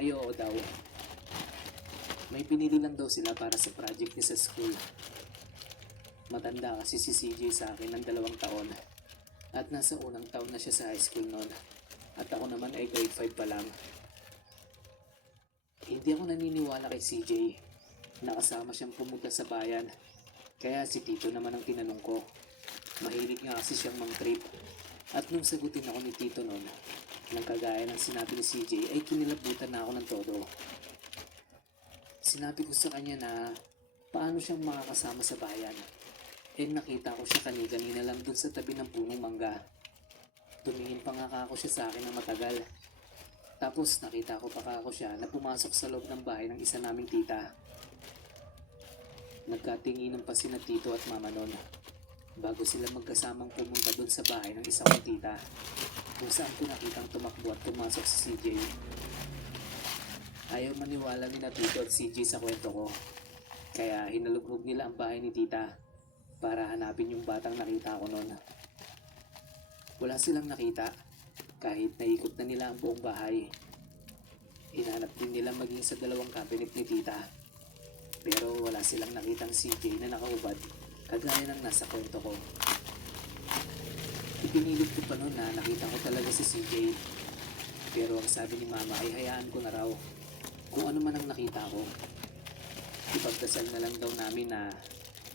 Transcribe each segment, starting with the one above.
ay oo daw. May pinili lang daw sila para sa project niya sa school. Matanda kasi si CJ sa akin ng 2 taon at nasa unang taon na siya sa high school noon at ako naman ay grade 5 pa lang. Hindi ako naniniwala kay CJ. Nakasama siyang pumunta sa bayan. Kaya si Tito naman ang tinanong ko. Mahilig nga kasi siyang mang-trip. At nung sagutin ako ni Tito noon, nang kagaya ng sinabi ni CJ ay kinilabutan na ako ng todo. Sinabi ko sa kanya na paano siyang makakasama sa bayan. Nakita ko siya kanina lang dun sa tabi ng punong mangga. Tumingin pa nga ako siya sa akin ng matagal. Tapos nakita ko pa ako siya na pumasok sa loob ng bahay ng isa naming tita. Nagkatinginan pa sina Tito at Mama noon bago sila magkasamang pumunta doon sa bahay ng isa kong tita kung saan ko nakitang tumakbo at pumasok si CJ. Ayaw maniwala ni na Tito at CJ sa kwento ko, kaya hinalughog nila ang bahay ni tita para hanapin yung batang nakita ko noon. Wala silang nakita kahit naikot na nila ang buong bahay. Hinanap din nila maging sa 2 cabinet ni tita, pero wala silang nakitang CJ na nakaubad kagaya ng nasa kwento ko. Ipinilit ko pa noon na nakita ko talaga si CJ, pero ang sabi ni Mama ay hayaan ko na raw kung ano man ang nakita ko. Ipagdasal na lang daw namin na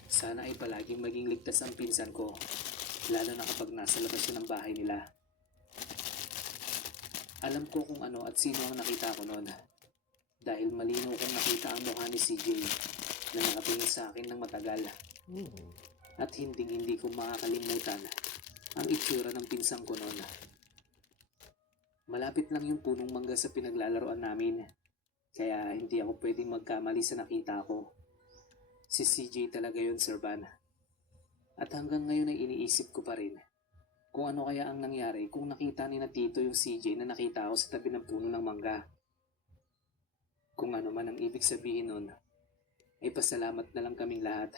sana ay palaging maging ligtas ang pinsan ko, lalo na kapag nasa labas siya ng bahay nila. Alam ko kung ano at sino ang nakita ko noon, dahil malinaw kong nakita ang mukha ni CJ na nakatingin sa akin ng matagal. At hindi ko makakalimutan ang itsura ng pinsan ko noon. Malapit lang yung punong mangga sa pinaglalaroan namin, kaya hindi ako pwedeng magkamali sa nakita ko. Si CJ talaga yun, Sir Van. At hanggang ngayon ay iniisip ko pa rin kung ano kaya ang nangyari kung nakita ni na Tito yung CJ na nakita ko sa tabi ng puno ng mangga. Kung ano man ang ibig sabihin nun, ay pasalamat na lang kaming lahat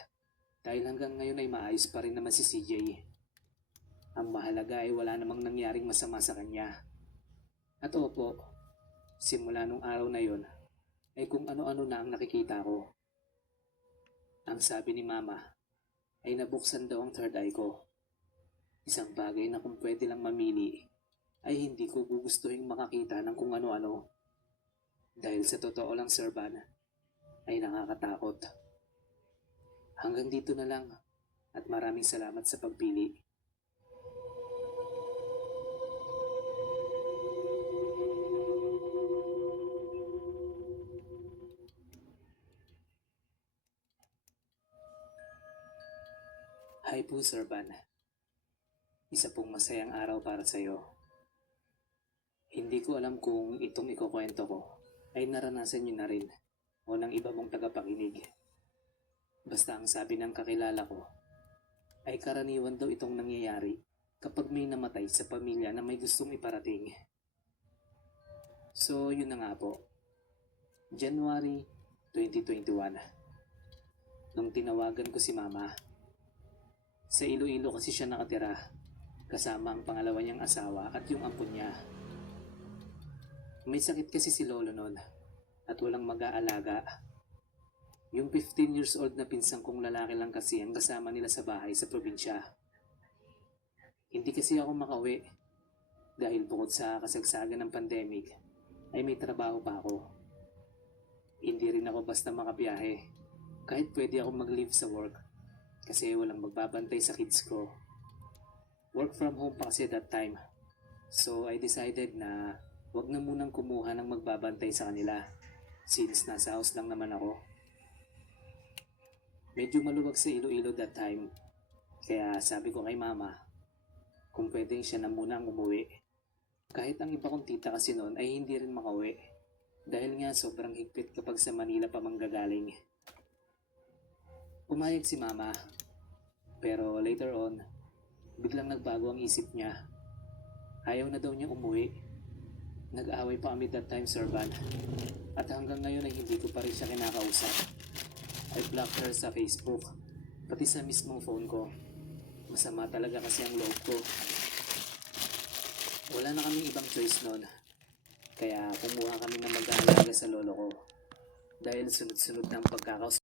dahil hanggang ngayon ay maayos pa rin naman si CJ. Ang mahalaga ay wala namang nangyaring masama sa kanya. At opo, simula nung araw na yon ay kung ano-ano na ang nakikita ko. Ang sabi ni Mama ay nabuksan daw ang third eye ko. Isang bagay na kung pwede lang mamili ay hindi ko gugustuhin makakita ng kung ano-ano. Dahil sa totoo lang, Sir Van, ay nakakatakot. Hanggang dito na lang at maraming salamat sa pagpili. Hi po, Sir Van. Isa pong masayang araw para sa iyo. Hindi ko alam kung itong ikukwento ko ay naranasan niyo na rin o ng iba mong tagapakinig. Basta ang sabi ng kakilala ko ay karaniwan daw itong nangyayari kapag may namatay sa pamilya na may gustong iparating. So yun na nga po. January 2021. Nung tinawagan ko si Mama, sa Iloilo kasi siya nakatira, kasama ang pangalawa niyang asawa at yung ampon niya. May sakit kasi si Lolo noon at walang mag-aalaga. Yung 15 years old na pinsang kong lalaki lang kasi ang kasama nila sa bahay sa probinsya. Hindi kasi ako makauwi dahil bukod sa kasagsagan ng pandemic ay may trabaho pa ako. Hindi rin ako basta makabiyahe kahit pwede ako mag-leave sa work kasi walang magbabantay sa kids ko. Work from home pa kasi that time. So I decided na wag na munang kumuha ng magbabantay sa kanila since nasa house lang naman ako. Medyo maluwag sa Iloilo that time. Kaya sabi ko kay Mama kung pwedeng siya na muna ang umuwi. Kahit ang iba kong tita kasi noon ay hindi rin makauwi dahil nga sobrang higpit kapag sa Manila pa manggagaling. Pumayag si Mama, pero later on biglang nagbago ang isip niya. Ayaw na daw niya umuwi. Nag-aaway pa kami that time, Sir Van. At hanggang ngayon ay hindi ko pa rin siya kinakausap. I blocked her sa Facebook, pati sa mismong phone ko. Masama talaga kasi ang loob ko. Wala na kaming ibang choice noon. Kaya kumuha kami ng mag-aalaga talaga sa lolo ko. Dahil sunod-sunod na ang pagkakaus